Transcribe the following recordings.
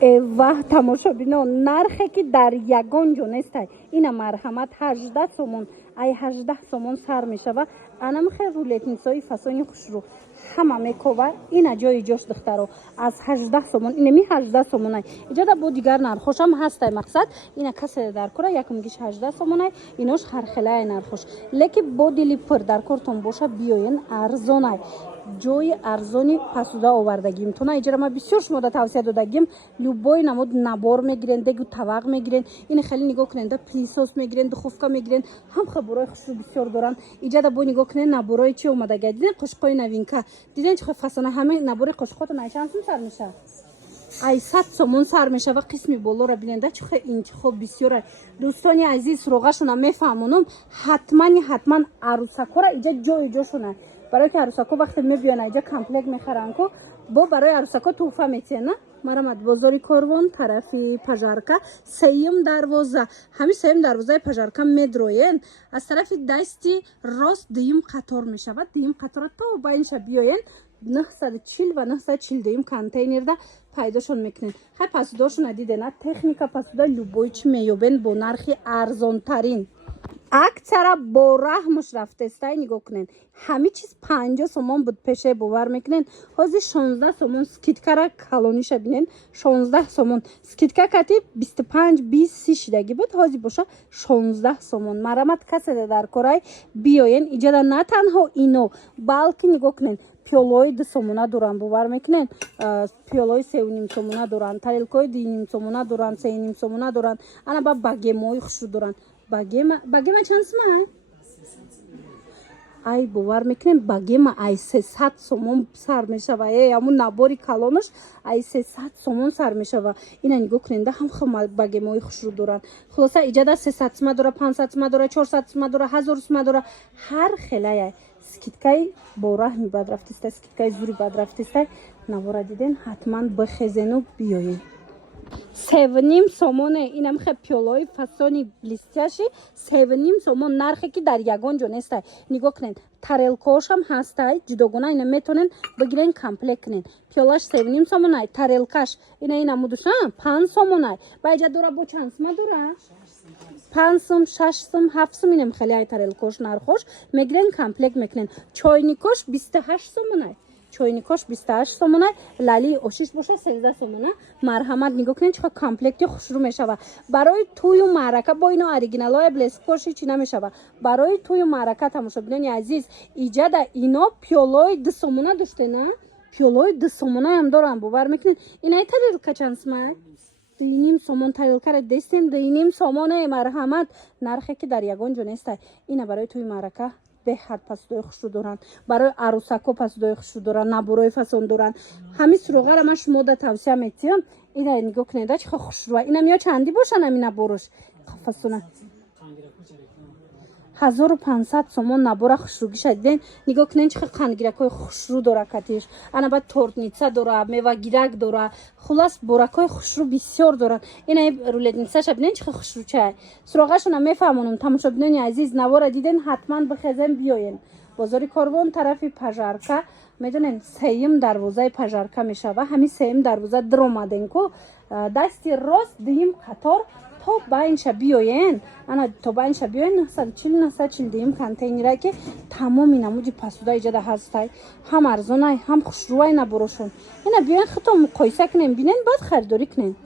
ва тамошобино нархе ки дар ягон ҷо нестай. Ина марҳамат 18 сомон, ай 18 сомон сар мешава. Анамхе рулетницои фасони хушрӯ ҳама мекова. Ина ҷои ҷош духтаро аз 18 сомон, ина ми 18 сомонай. Иҷода бо дигар нархошам ҳастай мақсад. Ина касе дар кора якум гиш 18 сомонай. Инош ҳархелай нархош. Леки бо дили пур дар кортон боша биёен арзонай. ҷои арзони пасуда овардагим. Тона иҷрама бисёр шумода тавсия додагим. Любой намуд набор мегирен, дегу тавақ мегирен. Ин хеле нигоҳ кунен, да пилисос мегирен, духовка мегирен. Ҳам хаборои хушрӯ бисёр доран. Иҷада бо нигоҳ кунен наборои чи омадага. Диден қошуқои новинка. Диден чи фасона ҳама набори қошуқотон ай чанд сум сар меша? Ай 100 сомон сар мешава. Қисми болора биненда чихо интихоб бисёра. Дӯстони азиз роғашона мефаҳмонам. ҳатман арусакора иҷа ҷои ҷошона. Барои ки арусако вақте мебиён айҷа комплект мехаран ко бо барои арусако туҳфа метиҳена. Марамад бозори Корвон тарафи пажарка сеюм дарвоза. Ҳами сеюм дарвозаи пажарка медроен. Аз тарафи дасти рост дуюм қатор мешавад. Дуюм қатора то байнша биёен 940 ва 942 контейнерда пайдошон мекунен. Ҳай пасудошона дидена техника пасуда любой чи меёбен бо нархи арзонтарин. Аксара бо раҳмуш рафтестай нигоҳ кунен. Ҳами чиз 50 сомон буд пеше бовар мекунен. Ҳозир 16 сомон скидкара калониша бинен. 16 сомон скидка кати 25 20 30 шидаги буд. Ҳозир боша 16 сомон. Марамат касе дар корай биёен. Иҷада на танҳо ино, балки нигоҳ кунен. Пиёлои 2 сомона доран бовар мекунен. Пиёлои 3.5 сомона доран. Тарелкои 2.5 сомона доран. 3.5 сомона доран. Ана ба багемои хушрӯ доран. Багема чанд сумай? Ай бовар мекунем багема ай 300 сомон сар мешава. Амун набори калонош ай 300 сомон сар мешава. Ина нигоҳ куненда ҳам багемои хушрӯ доран. Хулоса иҷада 300 сума дора, 500 сума дора, 400 сума дора, 1000 сума дора. Ҳар хелая скидкаи бо раҳми бад рафтистай, скидкаи зури бад рафтистай навора диден ҳатман бихезену биёен. 7.5 сомоне инам хе пиёлои фасони блестяши 7.5 сомон нархе ки дар ягон ҷо нестай. Нигоҳ кунен тарелкошам ҳастай ҷудогона ина метонен бигирен комплект кунен. Пиёлаш 7.5 сомонай, тарелкаш ина мудуша 5 сомонай. Байҷа дора бо чанд сума дора? 5 сум, 6 сум, 7 сум инам хеле ай тарелкош нархош мегирен комплект мекунен. Чойникош 28 сомонай. Чойникош 28 сомона, лали ошиш боша 13 сомона. Марҳамат нигоҳ кунед чихо комплекти хушрӯ мешава. Барои тӯю маърака бо ино оригиналои блескоши чи намешава. Барои тӯю маърака тамошобинони азиз иҷада ино пиёлои 2 сомона доштена. Пиёлои 2 сомона ҳам доран бовар мекунед. Инаи тарелка чанд сумай? 2.5 сомон тарелкара дестен 2.5 сомона марҳамат нархе ки дар ягон ҷо нестай. Ина барои тӯю маърака беҳад пасудои хушрӯ доранд. Барои арусако пасудои хушрӯ доранд, наборои фасон доранд. Ҳами суроғара ман шумода тавсия метиҳам. Ина нигоҳ кунеда чихо хушрӯа. Инам ё чанди бошанд ами наборош? Фасона 1500 сомон набора хушрӯгиша диден. Нигоҳ кунен чихо қандгиракои хушрӯ дора катиш. Ана баъд тортница дора, мевагирак дора. Хулас боракои хушрӯ бисёр дорад. Ина рулетницаша бинен чихо хушрӯчай. Суроғашона мефаҳмонам тамошобинони азиз навора диден ҳатман бихезен биёен. Бозори Корвон тарафи пажарка медонен сеюм дарвозаи пажарка мешава. Ҳами сеюм дарвоза дромаден ко дасти рост дуюм қатор то байнша биёен. Ана то байнша биёен 940 контейнера ки тамоми намуди пасуда иҷада ҳастай. Ҳам арзонай, ҳам хушрӯай наборошон. Ина биёен хито муқоиса кунем бинен баъд харидорӣ кунем.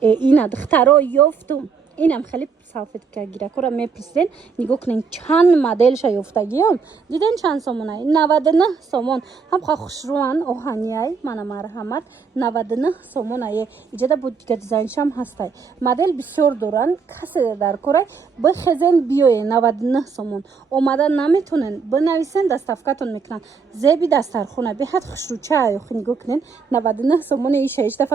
Ина духтаро ёфтум. Инам хеле салфетка гиракора мепурсиден. Нигоҳ кунен чанд моделша ёфтагиём. Диден чанд сомонай? 99 сомон. Ҳамха хушрӯан оҳанияй мана марҳамат 99 сомонае. Иҷада бо дига дизайншам ҳастай. Модел бисёр доран. Касе дар корай бихезен биёе 99 сомон. Омада наметонен бинависен доставкатон мекунан. Зеби дастархона беҳад хушрӯчаай. Охи нигоҳ кунен 99 сомоне иша ишта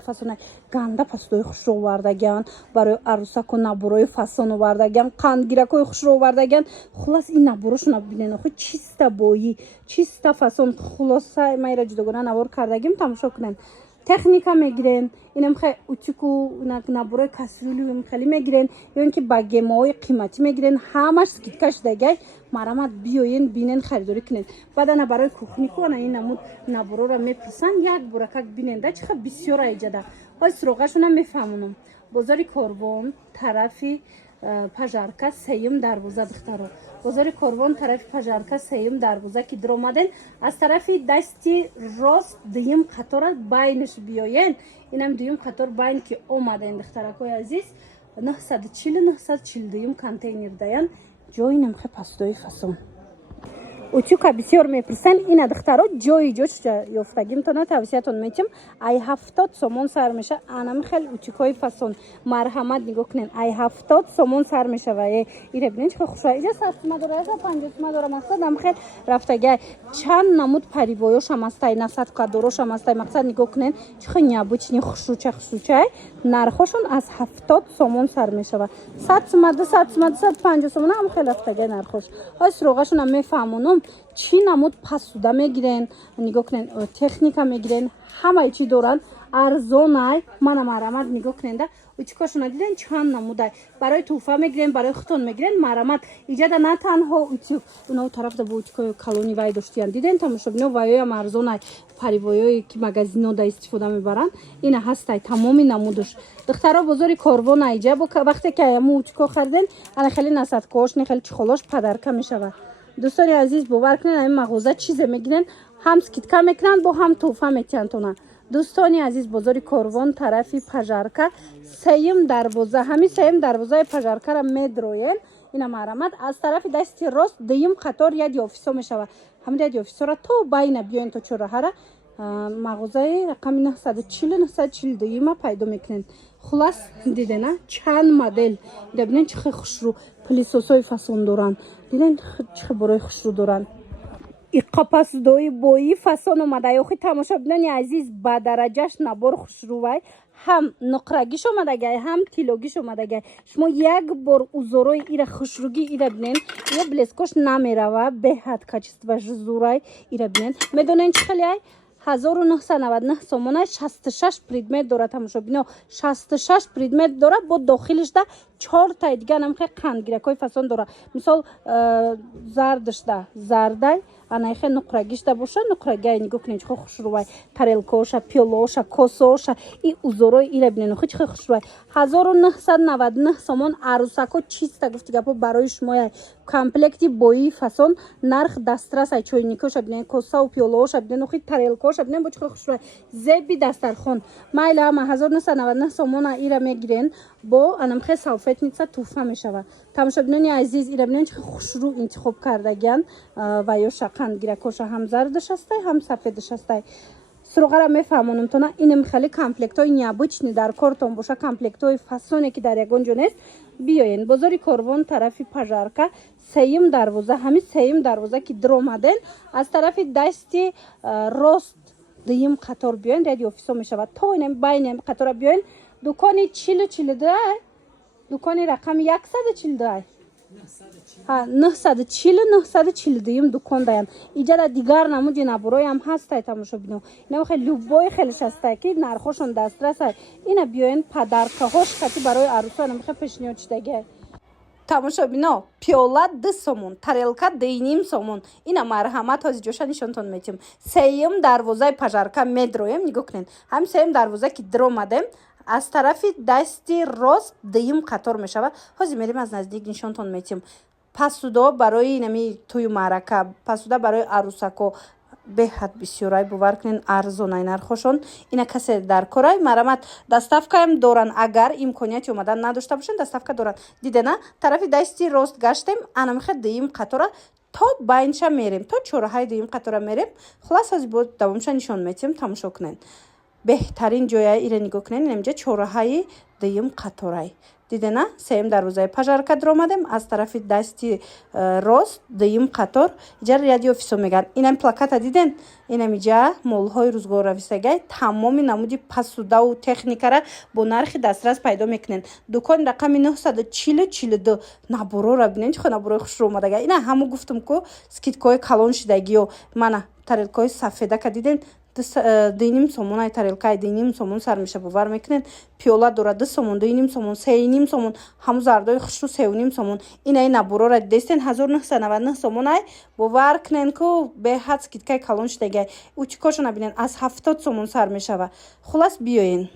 фасонай. Ганда пасудои хушрӯ овардагиан. Барои арусако наборои фасон овардагиан, қандгиракои хушрӯ овардагиан. Хулас ин наборошона бинен охи чиста боӣ, чиста фасон. Хулоса майра ҷудогона навор кардагим тамошо кунен. техника мегирен, инам хай утику наборой кастрюли хали мегирен, ё ин ки ба гемаҳои қиматӣ мегирен, ҳамаш скидка шудагай марамат биёен бинен харидорӣ кунен. Баъдана барои кухнику ана ин намуд наборора мепурсанд, як бора как бинен да чиха бисёр айҷада. ҳой суроғашона мефаҳмонам. Бозори Корвон тарафи пажарка сеюм дарвоза духтаро. Бозори Корвон тарафи пажарка сеюм дарвоза ки дромаден аз тарафи дасти рост дуюм қатора байнаш биёен. Инам дуюм қатор байн ки омаден духтаракои азиз 940-942 контейнер даян ҷои намхе пастои фасон. Утюка бисёр мепурсанд ина духтаро ҷои ҷошҷа ёфтагимтона тавсиятон метим. Ай 70 сомон сар меша анам хел утюкои фасон марҳамат нигоҳ кунен. Ай 70 сомон сар мешава. Ира бинен чихо хушва. Иҷа 60 сума дора, иҷа 50 сума дора. Мақсад ам хел рафтагай чанд намуд паривоёшам астай, насадка дорошам астай. Мақсад нигоҳ кунен чихо необычни хушучай нархошон аз 70 сомон сар мешава. 100 сума, 200 сума, 250 сума ам хел рафтагай нархош. ҳой суроғашона мефаҳмонам чӣ намуд пасуда мегирен, нигоҳ кунен техника мегирен, ҳамаи чӣ доранд, арзонай, мана марамат нигоҳ куненда утюкашона диден чанд намудай, барои туҳфа мегирен, барои хутон мегирен, марамат иҷада на танҳо утюк, унао тарафда бо утюкои калони вай доштиян диден тамошобино, ваёям арзонай, паривоёе ки магазинода истифода мебаранд, ина ҳастай тамоми намудаш. Духтаро бозори Корвон айҷа вақте ки аяму утюко хариден, ана хеле насадкош, не хеле чихолош падарка мешава. Дӯстони азиз бовар кунед ҳамин мағоза чизе мегирен, ҳам скидка мекунанд, бо ҳам туҳфа метиҳанд. Дӯстони азиз бозори Корвон тарафи пажарка сеюм дарвоза, ҳамин сеюм дарвозаи пажаркара медроен. Ина марамат аз тарафи дасти рост дуюм қатор яди офисо мешава. Ҳамин яди офисора то байна биёен то чораҳара мағозаи рақами 940-942 пайдо мекунен. Хулас дидена чанд модел ира бинен чихе хушрӯ пилисосои фасон доранд. Диден чихе борои хушрӯ доранд. иққопасудои бои фасон омада ёхи тамошобинони азиз ба дараҷаш набор хушрӯвай ҳам нуқрагиш омадагай ҳам тилогиш омадагай. Шумо як бор узорои ира хушрӯгӣ ира бинен ё блескош намерава беҳад качества жузурай ира бинен медонен чӣ хеле ай 1999 сомона 66 предмет дора тамошобино 66 предмет дора бо дохилишда 4 та дига намхе қандгиракои фасон дора. Мисол зардашда зардай анайхе нуқрагишда боша нуқрагай нигоҳ кунед чихо хушрӯвай тарелкоша пиёлоша косоша и узорои ира бинен хо чихо хушрӯвай 1999 сомон арусако чиста гуфти гапо барои шумояй комплекти бои фасон нарх дастрасай чойникоша бинен косау пиёлоша бинен хи тарелкоша бинен бо чихо хушрӯвай зеби дастархон майла ама 1999 сомона ира мегирен бо анамхе салфетница туҳфа мешава. Тамошобинони азиз ира бинен чихо хушрӯ интихоб кардагиян ва ёша қандгиракоша ҳам зардаш астай ҳам сафедаш астай. Суроғара мефаҳмонамтона инам хеле комплектои необычни дар кортон боша комплектои фасоне ки дар ягон ҷо нест биёен. Бозори Корвон тарафи пажарка сеюм дарвоза ҳамин сеюм дарвоза ки дромаден аз тарафи дасти рост дуюм қатор биёен ради офисо мешавад то инам байнем қатора биёен дукони 40-42 дукони рақами 142 940-942 дукон даям иҷада дигар намуди набороям ҳастай тамошобино ина хеле любой хеле шастай ки нархошон дастрасай ина биёен падаркаҳош хати барои арӯса намхе пешниҳод шудагия тамошобино пиёла 2 сомон тарелка 2.5 сомон ина марҳамат ҳози ҷоша нишонтон метим сеюм дарвозаи пажарка медроем нигоҳ кунен ҳам сеюм дарвоза ки дромадем аз тарафи дасти рост дуюм қатор мешава ҳозир мерим аз наздик нишонтон метим пасудо барои нами тӯю маърака пасуда барои арӯсако беҳад бисёрай бовар кунен арзонай нархошон ина касе дар корай марамат доставкаам доранд агар имконияти омадан надошта бошанд доставка доранд дидена тарафи дасти рост гаштем анамихе дуюм қатора то байнша мерем то чораҳаи дуюм қатора мерем хулас ҳозир бо давомша нишон метим тамошо кунен беҳтарин ҷоя ира нигоҳ кунен инамҷа чораҳаи дуюм қаторай дидена сеюм дарвозаи пажарка дромадем аз тарафи дасти рост дуюм қатор иҷа ради офисо меган инам плаката диден инам иҷа молҳои рӯзгоравистагай тамоми намуди пасудаву техникара бо нархи дастрас пайдо мекунен дукони рақами 940-42 наборора бинен чихо наборои хушрӯ омадагай ина ҳамо гуфтам ку скидкаҳои калон шидагиё мана тарелкаҳои сафедака диден 2 сомон ай тарелкаи 2 сомон сар меша бовар мекунен. Пиёла дора 2 сомон 2 сомон 3 сомон ҳамун зардои хушрӯ 3 сомон инаи набурора дидестен 1999 сомон ай бовар кунен ку беҳад скидкаи калон шудагай учи кошона бинен аз 70 сомон сар мешава. Хулас биёен.